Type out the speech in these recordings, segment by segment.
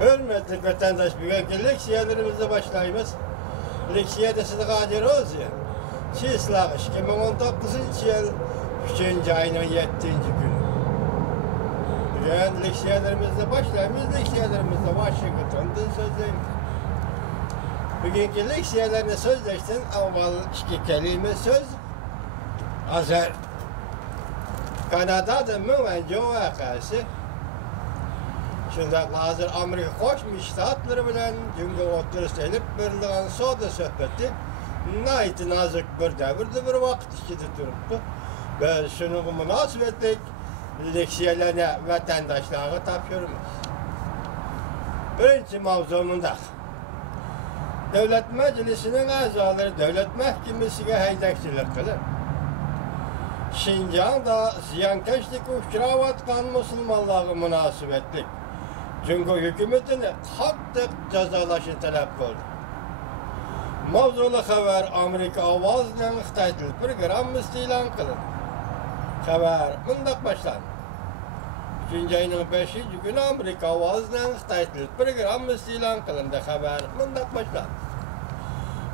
Hürmetli vatandaş, bugünkü leksiyelerimizle başlayımız. Leksiyede sizi kadir olsun. Çislak 2019 yıl 3. ayının 7. günü. Bugün leksiyelerimizle başlayımız. Leksiyelerimizle Washington'da sözleyim. Bugünkü leksiyelerini sözleştin. Avval iki kelime söz. Hazır. Kanada'da müvence vakası. Şimdi hazır Amerika Koşmuş Ştatları bilen cümle oturuz elip birliğin soda söhbeti nayeti nazik bir devirde bir vakit içinde duruptu. Ve şunun münasebetlik leksiyelerine vatandaşlara tapıyoruz. Birinci mavzumunda Devlet Meclisi'nin azaları Devlet Mahkemesi'ne haydakçılık kılır. Şinjan'da ziyankeşlik uçuravatkan Müslümanlığı münasebetlik. Çünkü hükümetini kattık cezalaşın talep kıldı. Mavzulu haber Amerika avazından Xitaytil program istilan kılın. Haber bundak başlandı. 3. ayının 5. günü Amerika avazından Xitaytil program istilan kılındı. Haber bundak başlandı.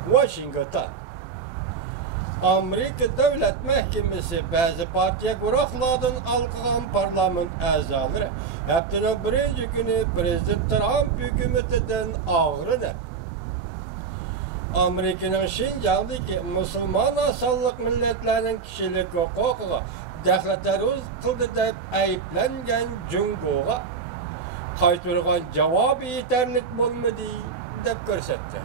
Washington Amerika Devlet Mahkemesi bazı partiye guruhlardan algılan parlament azaları haftanın 1. günü Prezident Trump hükümetinden ağrıdı. Amerika'nın Şinjan'daki Müslüman asallık milletlerinin kişilik hukuku dehleteruz kıldı deb ayıplangan Cumhur'a qaytırgan cevabı yeterlik bulmadı deb görsetti.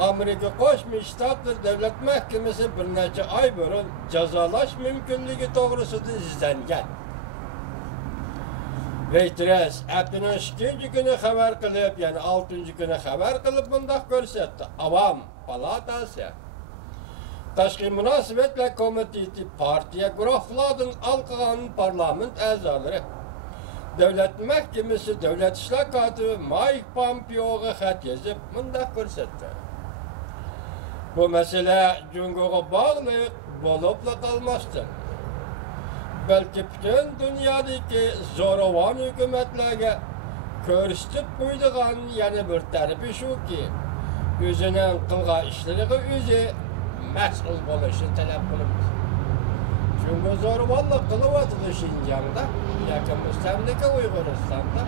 Amerika Koşmuş Ştatları Devlet Mahkemesi bir neçe ay burun cezalaş mümkünlüğü doğrusunda izlengen. Reiters, haftanın 2. günü haber kılıp, yani 6. günü haber kılıp bundak görsetti. Avam Palatası. Taşkı münasebetle komiteti partiye guruhlardan algılan parlament azaları. Devlet Mahkemesi Devlet İşlakatı Mike Pompeo'ya xat yazıp bundak görsetti. Bu mesele Cumhur'a bağlı bolupla kalmazdı. Belki bütün dünyadaki zoravan hükümetlerge körüstüp koyduğun yani bir tarifi şu ki özünün kılga işleri özü mesul buluşu talep kılınmış. Çünkü zoravanlık kılıvatılı Şinjan'da, yakınımızdaki Uyguristan'da.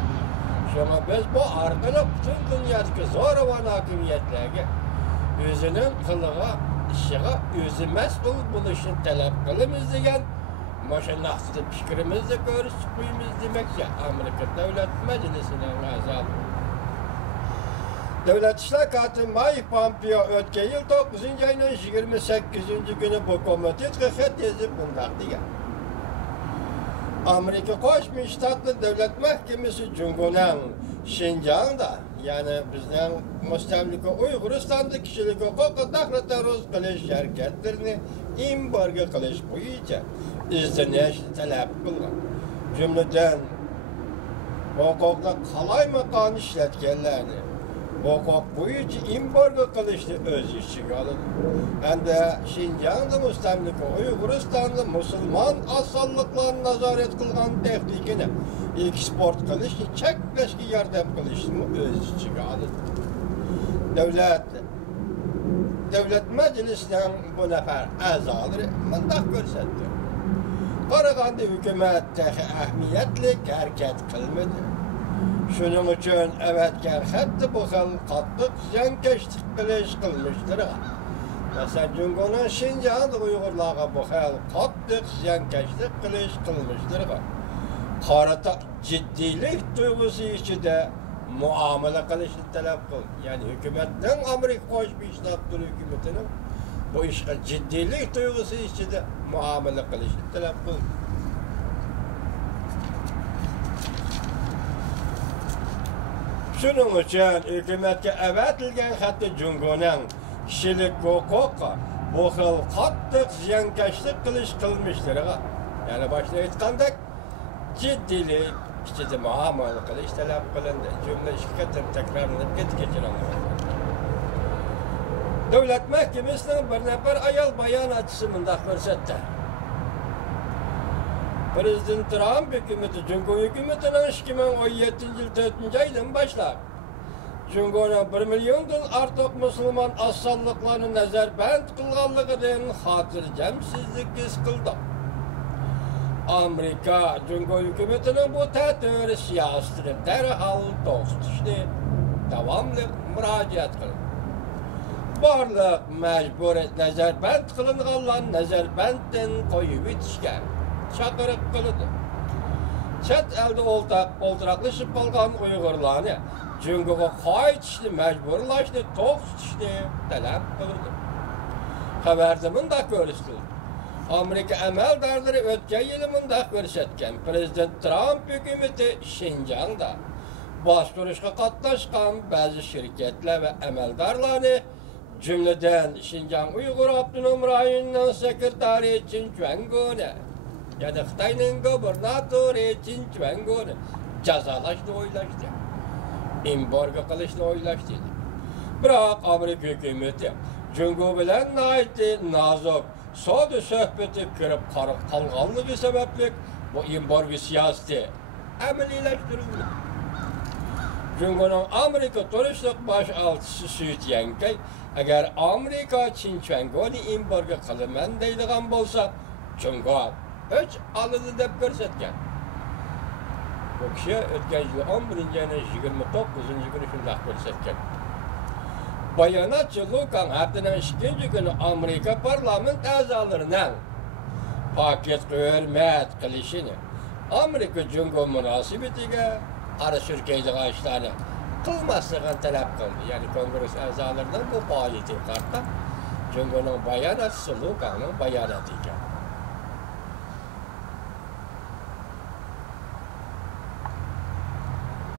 Şuna biz bu arkalık bütün dünyadaki zoravan hakimiyetlerge özünün kılığa, işine özü mesul buluşu talep kılınmış degan Maşa nahsıda fikrimizde görüştüğümüz demekçe Amerika Devlet Meclisi'nin azalı. Devlet İşlakatı Mike Pompeo ötken yıl 9. ayının 28. günü bu komiteye xat yazıp bundak diye. Amerika Koşmuş Ştatları Devlet Mahkemesi Cumhur'un Şinjan'da yani bizden müstemlike Uyguristan'da kişilik hukuku dahleteruz kılış hareketlerini imbargo kılış boyunca izdeniş talep kılgan. Cümleden hukukla kalay makan işletkenlerini hukuk boyunca imbargo kılıştı öz işçi alın. Hem de Şinjan'da müstemlike Uyguristan'da Müslüman asallıklarını nazaret kılgan teknikini eksport kılıştı, çekleşki yardım kılıştı öz işçi alın. Devlet Meclisi'nden bu nefer azaları mındak görsetti. Qaraganda hükümet texi ahmiyetli hareket kılmadı. Şunun için evetken hatta bu xil qattiq ziyankeşlik qilish qilmishdir. Mesela Cumhur'un Şinjan'da Uygurlarga bu xil qattiq ziyankeşlik qilish qilmishdir. Qarata ciddilik duygusu içinde muamele kılışını talep kıl. Yani hükümetten Amerika Koşmuş Ştatları hükümetinin bu işe ciddilik duygusu içinde muamele kılışını talep kıl. Şunun için hükümetke evetilgen hatta Cumhur'un kişilik hukuku bu xil qattiq ziyankeşlik qilish qilmishdir. Yani başta aytgandak ciddilik İşte muamele kılıç talep kılındı. Cümle şirketten tekrarlanıp geçirildi. Devlet Mahkemesi'nin bir nefer ayal bayan açısı mındak görsetti. Prezident Trump hükümeti, Cumhur hükümetinin 2017 yıl 4. aydan başlap Cumhur'a 1 milyondan artık Müslüman assallıklarını nazarband kılganlıgıdan hatırjamsizlik his kıldı. Amerika Cumhur hükümetinin bu tədbir siyasetini derhal to'xtatishni davamlı müracaat kıldı. Barliq mecbur nazarband qilinganlar nazarbanddan qo'yib etishga chaqiriq qildi. Chet elde o'ltiraqlashib qolgan Uyg'urlarni Cumhurga qaytishni majburlashni to'xtatishni talab qildi. Xabarda mundaq ko'rsatildi. Amerika amaldorlari o'tgan yili mundaq ko'rsatgan. Prezident Trump hukumati Şinjan'da boshqarishga qatnashgan ba'zi shirkatlar va amaldorlarni cümleden Şinjan Uyghur Abdunum rayonunun sekretari Chin Chuanguni yani Xitayning gubernatori Chin Chuanguni jazolashni o'ylashdi. Embargo qilishni o'ylashdi. Biroq Amerika hukumati Cumhur bilan nozik savdo suhbati kirib qolganligi sababli bu embargo siyosati amaliylashtirildi. Cumhurning Amerika turishliq bosh elchisi Shu Jiankay agar Amerika Chin Chuanguni embargo qilaman deydigan bo'lsa, Cumhur o'ch oladi deb ko'rsatgan. Bu kishi o'tgan yil 11-ayning 29-kuni shunday ko'rsatgan. Bayonotchi Lukan haftaning 2-kuni Amerika parlament a'zolarining paket hurmat qilishini Amerika Cumhur munosabatiga qarshi yurgan ishlarni qilmasligini talab qildi. Ya'ni Kongress a'zolaridan bu faoliyatga qarta Cumhurning bayonotchisi Lukanning bayonoti ekan.